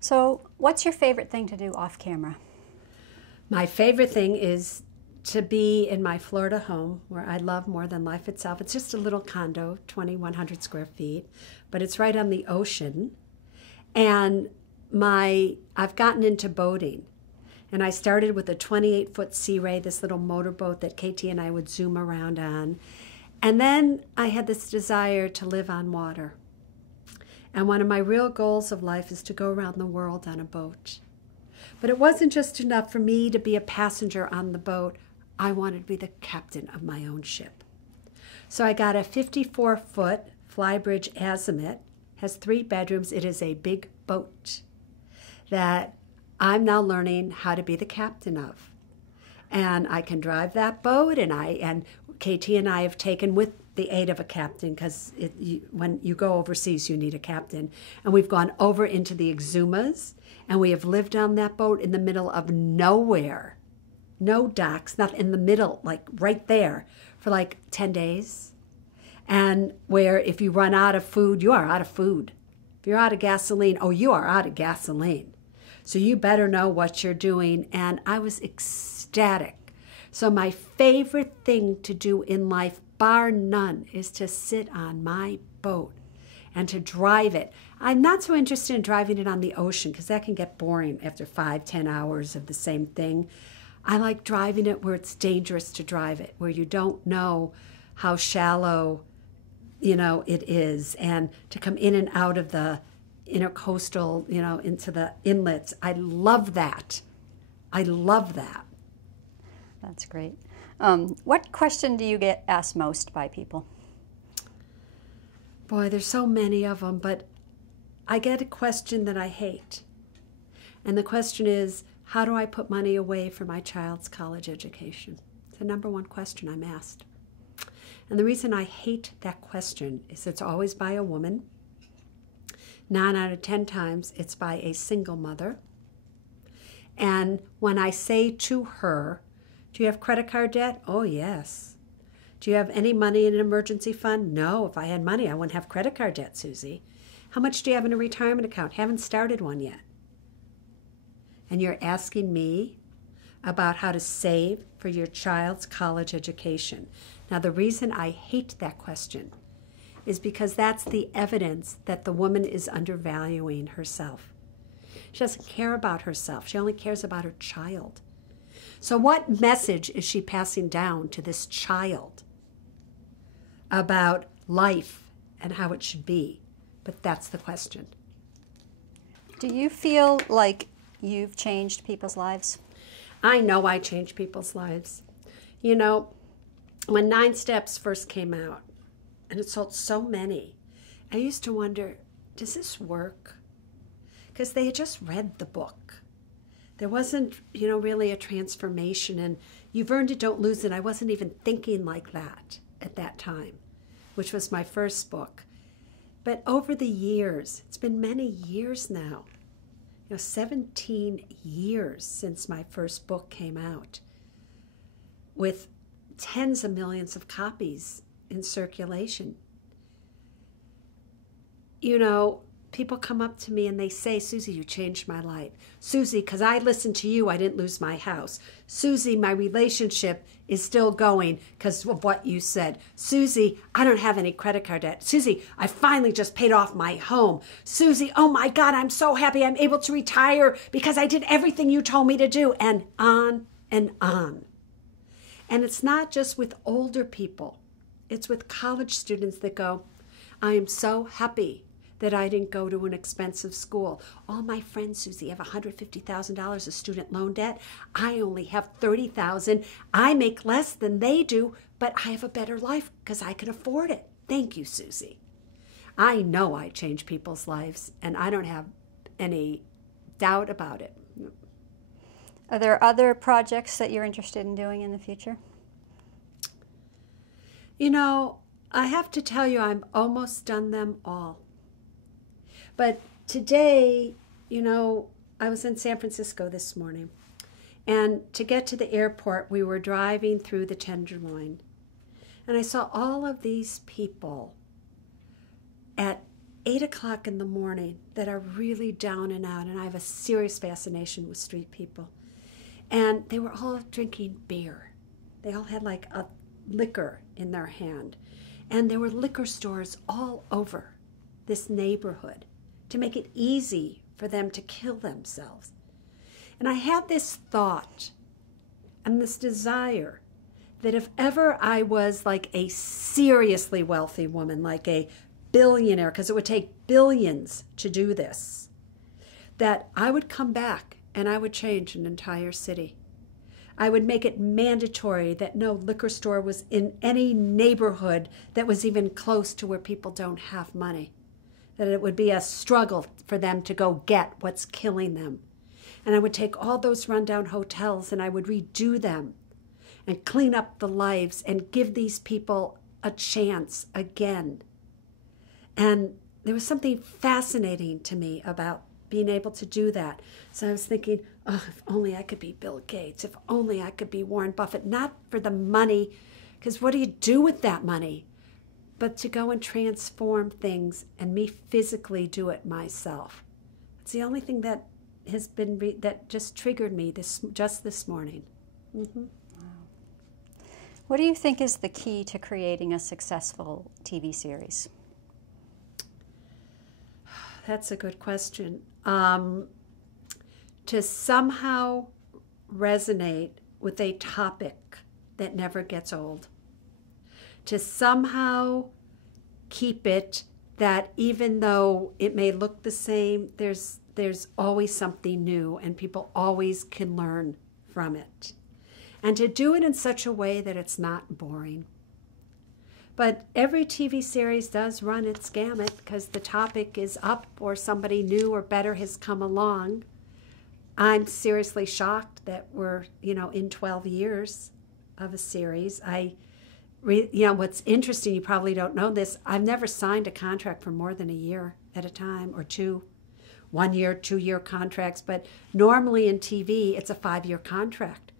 So what's your favorite thing to do off camera? My favorite thing is to be in my Florida home where I love more than life itself. It's just a little condo, 2,100 square feet, but it's right on the ocean. And I've gotten into boating. And I started with a 28-foot Sea Ray, this little motorboat that Katie and I would zoom around on. And then I had this desire to live on water. And one of my real goals of life is to go around the world on a boat. But it wasn't just enough for me to be a passenger on the boat. I wanted to be the captain of my own ship. So I got a 54-foot Flybridge Azimuth, has 3 bedrooms. It is a big boat that I'm now learning how to be the captain of. And I can drive that boat, and Katie and I have taken with the aid of a captain, because when you go overseas, you need a captain. And we've gone over into the Exumas, and we have lived on that boat in the middle of nowhere. No docks, not in the middle, like right there, for like 10 days. And where if you run out of food, you are out of food. If you're out of gasoline, oh, you are out of gasoline. So you better know what you're doing. And I was ecstatic. So my favorite thing to do in life, bar none, is to sit on my boat and to drive it. I'm not so interested in driving it on the ocean because that can get boring after 5-10 hours of the same thing. I like driving it where it's dangerous to drive it, where you don't know how shallow, it is, and to come in and out of the intercoastal, into the inlets. I love that. I love that. That's great. What question do you get asked most by people? Boy, there's so many of them, but I get a question that I hate. And the question is, how do I put money away for my child's college education? It's the number one question I'm asked. And the reason I hate that question is it's always by a woman. 9 out of 10 times, it's by a single mother. And when I say to her, do you have credit card debt? Oh, yes. Do you have any money in an emergency fund? No. If I had money, I wouldn't have credit card debt, Susie. How much do you have in a retirement account? Haven't started one yet. And you're asking me about how to save for your child's college education. Now, the reason I hate that question is because that's the evidence that the woman is undervaluing herself. She doesn't care about herself. She only cares about her child. So what message is she passing down to this child about life and how it should be? But that's the question. Do you feel like you've changed people's lives? I know I changed people's lives. When 9 Steps first came out, and it sold so many, I used to wonder, does this work? Because they had just read the book. There wasn't, really a transformation, and you've earned it, don't lose it. I wasn't even thinking like that at that time, which was my first book. But over the years, it's been many years now, 17 years since my first book came out, with tens of millions of copies in circulation. People come up to me and they say, Susie, you changed my life. Susie, because I listened to you, I didn't lose my house. Susie, my relationship is still going because of what you said. Susie, I don't have any credit card debt. Susie, I finally just paid off my home. Susie, oh my God, I'm so happy I'm able to retire because I did everything you told me to do, and on and on. And it's not just with older people. It's with college students that go, I am so happy that I didn't go to an expensive school. All my friends, Susie, have $150,000 of student loan debt. I only have $30,000. I make less than they do, but I have a better life because I can afford it. Thank you, Susie. I know I change people's lives, and I don't have any doubt about it. Are there other projects that you're interested in doing in the future? I have to tell you, I'm almost done them all. But today, I was in San Francisco this morning. And to get to the airport, we were driving through the Tenderloin. And I saw all of these people at 8 o'clock in the morning that are really down and out, and I have a serious fascination with street people. And they were all drinking beer. They all had like a liquor in their hand. And there were liquor stores all over this neighborhood to make it easy for them to kill themselves. And I had this thought and this desire that if ever I was like a seriously wealthy woman, like a billionaire, because it would take billions to do this, that I would come back and I would change an entire city. I would make it mandatory that no liquor store was in any neighborhood that was even close to where people don't have money. That it would be a struggle for them to go get what's killing them. And I would take all those rundown hotels and I would redo them and clean up the lives and give these people a chance again. And there was something fascinating to me about being able to do that. So I was thinking, oh, if only I could be Bill Gates, if only I could be Warren Buffett, not for the money, because what do you do with that money? But to go and transform things and me physically do it myself. It's the only thing that has been, that just triggered me just this morning. Mm-hmm. Wow. What do you think is the key to creating a successful TV series? That's a good question. To somehow resonate with a topic that never gets old. To somehow keep it that even though it may look the same, there's always something new and people always can learn from it. And to do it in such a way that it's not boring. But every TV series does run its gamut because the topic is up or somebody new or better has come along. I'm seriously shocked that we're, in 12 years of a series. What's interesting, you probably don't know this, I've never signed a contract for more than a year at a time or two. 1 year, 2 year contracts, but normally in TV, it's a 5-year contract.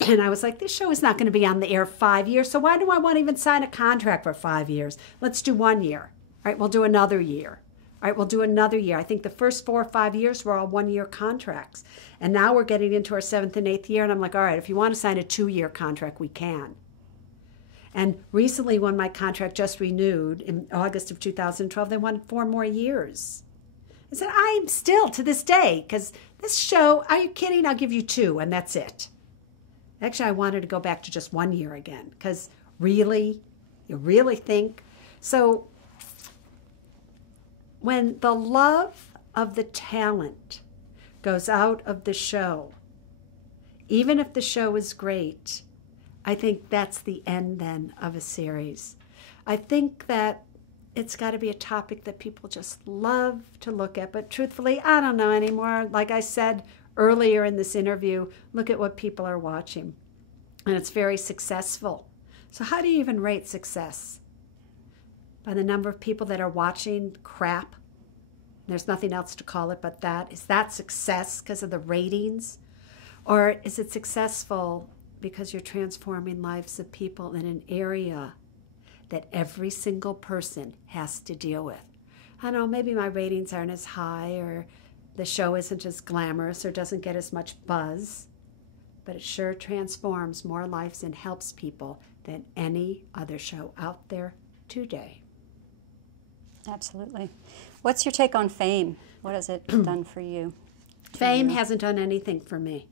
And I was like, this show is not going to be on the air 5 years, so why do I want to even sign a contract for 5 years? Let's do 1 year. All right, we'll do another year. All right, we'll do another year. I think the first 4 or 5 years were all 1-year contracts. And now we're getting into our 7th and 8th year, and I'm like, all right, if you want to sign a 2-year contract, we can. And recently, when my contract just renewed in August of 2012, they wanted 4 more years. I said, I'm still, to this day, because this show, are you kidding? I'll give you 2, and that's it. Actually, I wanted to go back to just 1 year again, because really, you really think? So when the love of the talent goes out of the show, even if the show is great, I think that's the end then of a series. I think that it's got to be a topic that people just love to look at. But truthfully, I don't know anymore. Like I said earlier in this interview, look at what people are watching. And it's very successful. So how do you even rate success? By the number of people that are watching crap? There's nothing else to call it but that. Is that success because of the ratings? Or is it successful because you're transforming lives of people in an area that every single person has to deal with? I don't know, maybe my ratings aren't as high, or the show isn't as glamorous, or doesn't get as much buzz, but it sure transforms more lives and helps people than any other show out there today. Absolutely. What's your take on fame? What has it done for you? Fame hasn't done anything for me.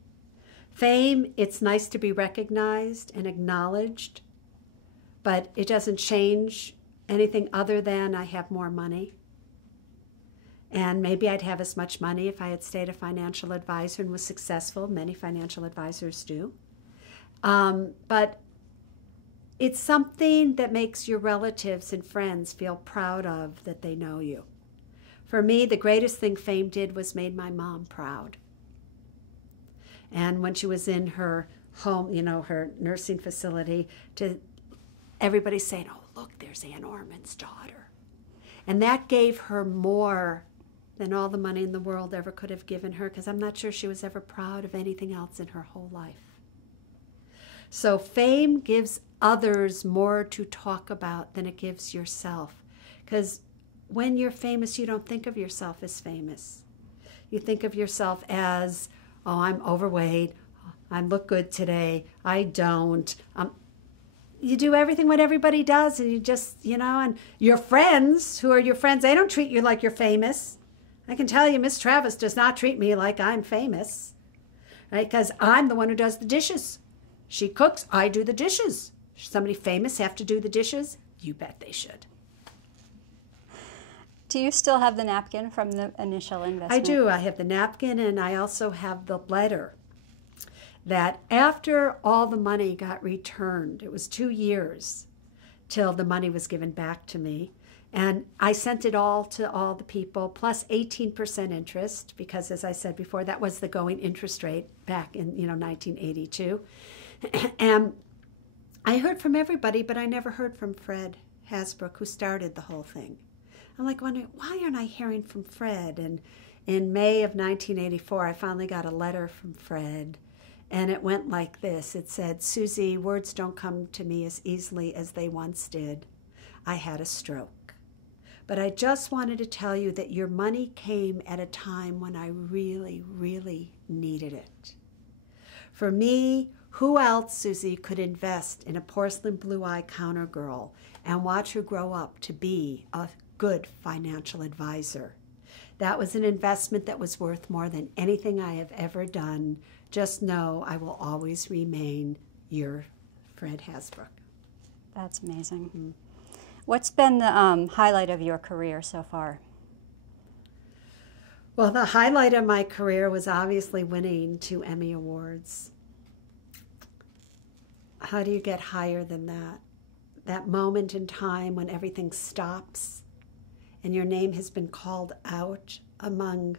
Fame, it's nice to be recognized and acknowledged, but it doesn't change anything other than I have more money. And maybe I'd have as much money if I had stayed a financial advisor and was successful. Many financial advisors do. But it's something that makes your relatives and friends feel proud of that they know you. For me, the greatest thing fame did was made my mom proud. And when she was in her home, her nursing facility, to everybody saying, oh, look, there's Ann Orman's daughter. And that gave her more than all the money in the world ever could have given her, because I'm not sure she was ever proud of anything else in her whole life. So fame gives others more to talk about than it gives yourself. Because when you're famous, you don't think of yourself as famous. You think of yourself as, oh, I'm overweight, I look good today, I don't. You do everything what everybody does, and you just, and your friends, who are your friends, they don't treat you like you're famous. I can tell you, Miss Travis does not treat me like I'm famous, right? Because I'm the one who does the dishes. She cooks, I do the dishes. Should somebody famous have to do the dishes? You bet they should. Do you still have the napkin from the initial investment? I do. I have the napkin, and I also have the letter that after all the money got returned, it was 2 years till the money was given back to me. And I sent it all to all the people, plus 18% interest, because as I said before, that was the going interest rate back in 1982. And I heard from everybody, but I never heard from Fred Hasbrook, who started the whole thing. I'm like wondering, why aren't I hearing from Fred? And in May of 1984, I finally got a letter from Fred, and it went like this. It said, Susie, words don't come to me as easily as they once did. I had a stroke. But I just wanted to tell you that your money came at a time when I really, really needed it. For me, who else, Susie, could invest in a porcelain blue-eye counter girl and watch her grow up to be a good financial advisor? That was an investment that was worth more than anything I have ever done. Just know I will always remain your Fred Hasbrook. That's amazing. Mm-hmm. What's been the highlight of your career so far? Well, the highlight of my career was obviously winning 2 Emmy Awards. How do you get higher than that? That moment in time when everything stops and your name has been called out among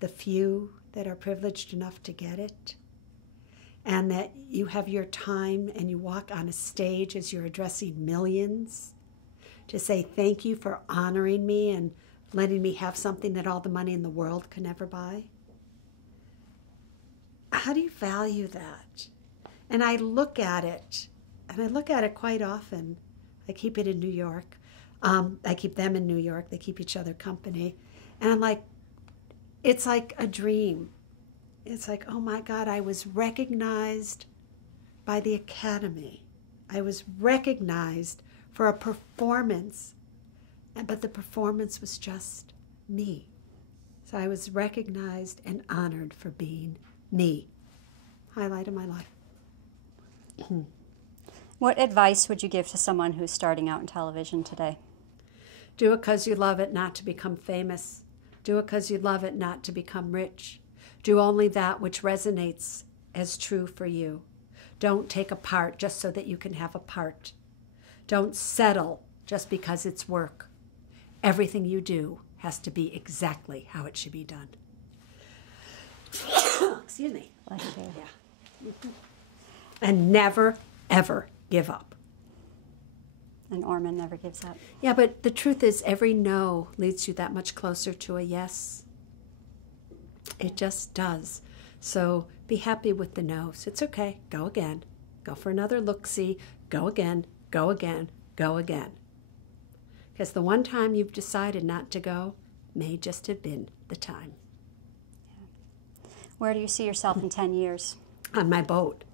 the few that are privileged enough to get it, and that you have your time and you walk on a stage as you're addressing millions to say thank you for honoring me and letting me have something that all the money in the world can never buy. How do you value that? And I look at it, and I look at it quite often. I keep it in New York. I keep them in New York. They keep each other company. And I'm like, it's like a dream. It's like, oh my God, I was recognized by the Academy. I was recognized for a performance, but the performance was just me. So I was recognized and honored for being me. Highlight of my life. What advice would you give to someone who's starting out in television today? Do it because you love it, not to become famous. Do it because you love it, not to become rich. Do only that which resonates as true for you. Don't take a part just so that you can have a part. Don't settle just because it's work. Everything you do has to be exactly how it should be done. Excuse me. Bless you. Yeah. Mm-hmm. And never, ever give up. And Orman never gives up. Yeah, but the truth is every no leads you that much closer to a yes. It just does. So be happy with the no's. It's okay. Go again. Go for another look-see. Go again. Go again. Go again. Because the one time you've decided not to go may just have been the time. Yeah. Where do you see yourself in 10 years? On my boat.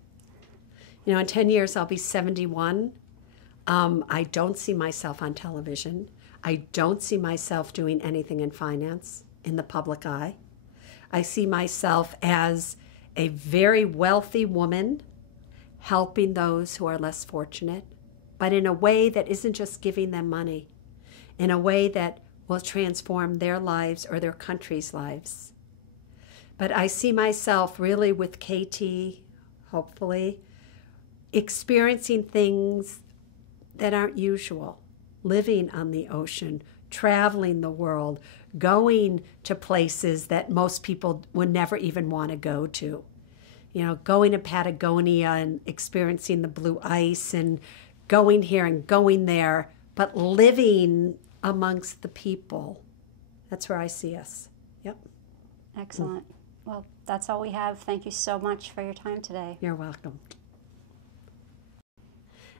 In 10 years, I'll be 71. I don't see myself on television. I don't see myself doing anything in finance in the public eye. I see myself as a very wealthy woman helping those who are less fortunate, but in a way that isn't just giving them money, in a way that will transform their lives or their country's lives. But I see myself really with KT, hopefully, experiencing things that aren't usual, living on the ocean, traveling the world, going to places that most people would never even want to go to. Going to Patagonia and experiencing the blue ice and going here and going there, but living amongst the people. That's where I see us. Yep. Excellent. Well, that's all we have. Thank you so much for your time today. You're welcome.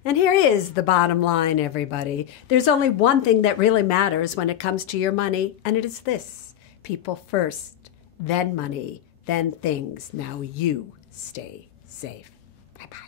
And here is the bottom line, everybody. There's only one thing that really matters when it comes to your money, and it is this: people first, then money, then things. Now you stay safe. Bye-bye.